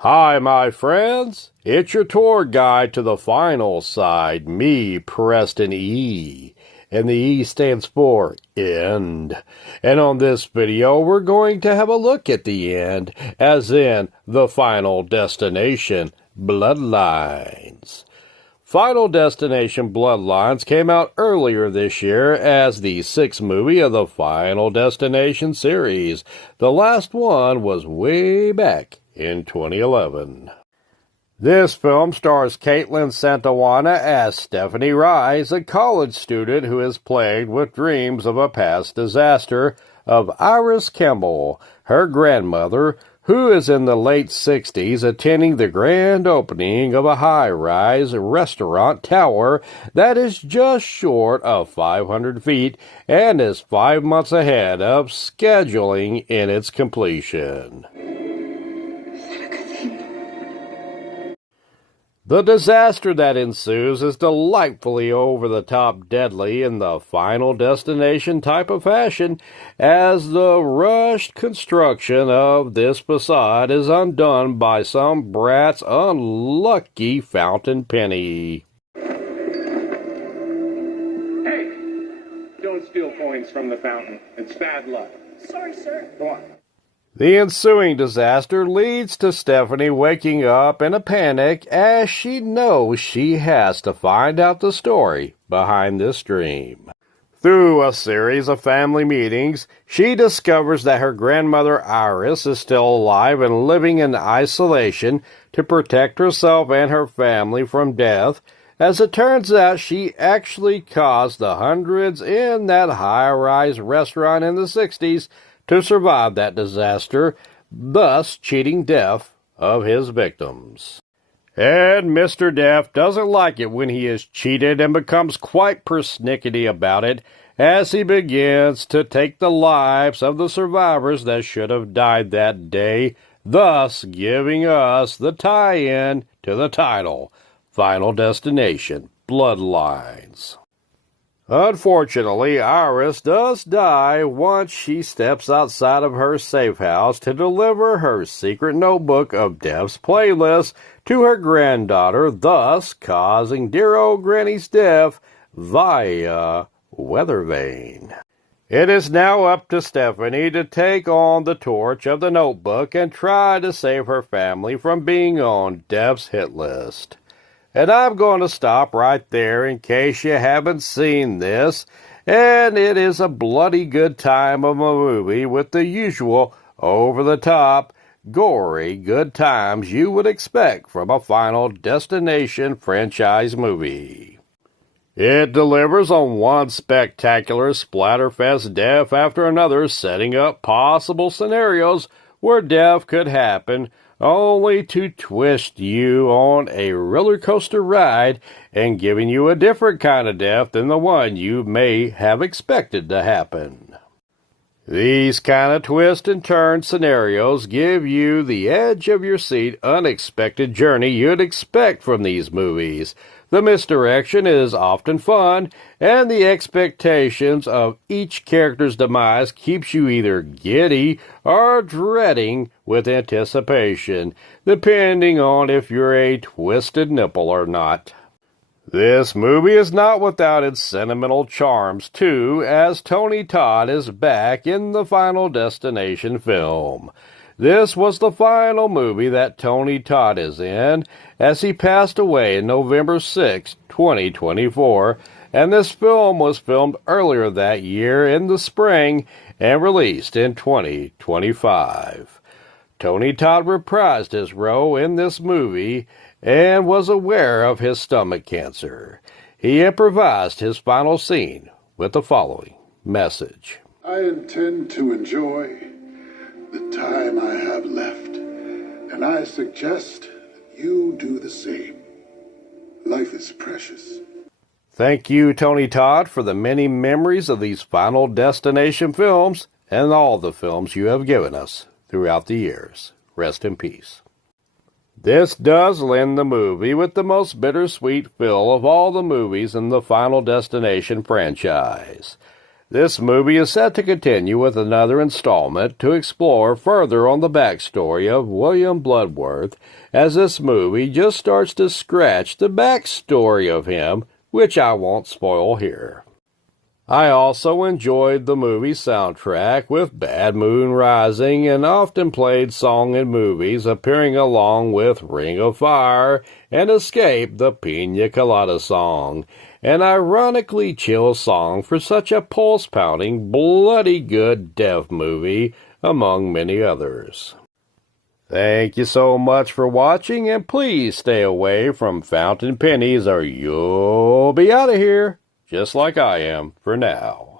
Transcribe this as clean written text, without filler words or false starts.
Hi, my friends. It's your tour guide to the final side, me, Preston E. And the E stands for end. And on this video, we're going to have a look at the end, as in the final destination, Bloodlines. Final Destination Bloodlines came out earlier this year as the sixth movie of the Final Destination series. The last one was way back in 2011. This film stars Caitlin Santawana as Stephanie Rise, a college student who is plagued with dreams of a past disaster, of Iris Campbell, her grandmother, who is in the late 60s attending the grand opening of a high-rise restaurant tower that is just short of 500 feet and is 5 months ahead of scheduling in its completion. The disaster that ensues is delightfully over-the-top deadly in the Final Destination type of fashion, as the rushed construction of this facade is undone by some brat's unlucky fountain penny. Hey! Don't steal coins from the fountain. It's bad luck. Sorry, sir. Go on. The ensuing disaster leads to Stephanie waking up in a panic as she knows she has to find out the story behind this dream. Through a series of family meetings, she discovers that her grandmother Iris is still alive and living in isolation to protect herself and her family from death. As it turns out, she actually caused the hundreds in that high-rise restaurant in the 60s to survive that disaster, thus cheating death of his victims. And Mr. Death doesn't like it when he is cheated and becomes quite persnickety about it as he begins to take the lives of the survivors that should have died that day, thus giving us the tie-in to the title, Final Destination, Bloodlines. Unfortunately, Iris does die once she steps outside of her safe house to deliver her secret notebook of Death's playlist to her granddaughter, thus causing dear old Granny's death via weather vane. It is now up to Stephanie to take on the torch of the notebook and try to save her family from being on Death's hit list. And I'm going to stop right there in case you haven't seen this. And it is a bloody good time of a movie with the usual over-the-top, gory good times you would expect from a Final Destination franchise movie. It delivers on one spectacular splatterfest death after another, setting up possible scenarios where death could happen, only to twist you on a roller coaster ride and giving you a different kind of death than the one you may have expected to happen. These kind of twist and turn scenarios give you the edge of your seat, unexpected journey you'd expect from these movies. The misdirection is often fun, and the expectations of each character's demise keeps you either giddy or dreading with anticipation, depending on if you're a twisted nipple or not. This movie is not without its sentimental charms, too, as Tony Todd is back in the Final Destination film. This was the final movie that Tony Todd is in, as he passed away in November 6, 2024, and this film was filmed earlier that year in the spring and released in 2025. Tony Todd reprised his role in this movie and was aware of his stomach cancer. He improvised his final scene with the following message. I intend to enjoy the time I have left, and I suggest that you do the same. Life is precious. Thank you, Tony Todd, for the many memories of these Final Destination films and all the films you have given us throughout the years. Rest in peace. This does lend the movie with the most bittersweet feel of all the movies in the Final Destination franchise. This movie is set to continue with another installment to explore further on the backstory of William Bloodworth, as this movie just starts to scratch the backstory of him, which I won't spoil here. I also enjoyed the movie soundtrack with Bad Moon Rising, an often played song in movies, appearing along with Ring of Fire and Escape, the Pina Colada song, an ironically chill song for such a pulse-pounding, bloody good death movie, among many others. Thank you so much for watching, and please stay away from fountain pennies or you'll be out of here, just like I am for now.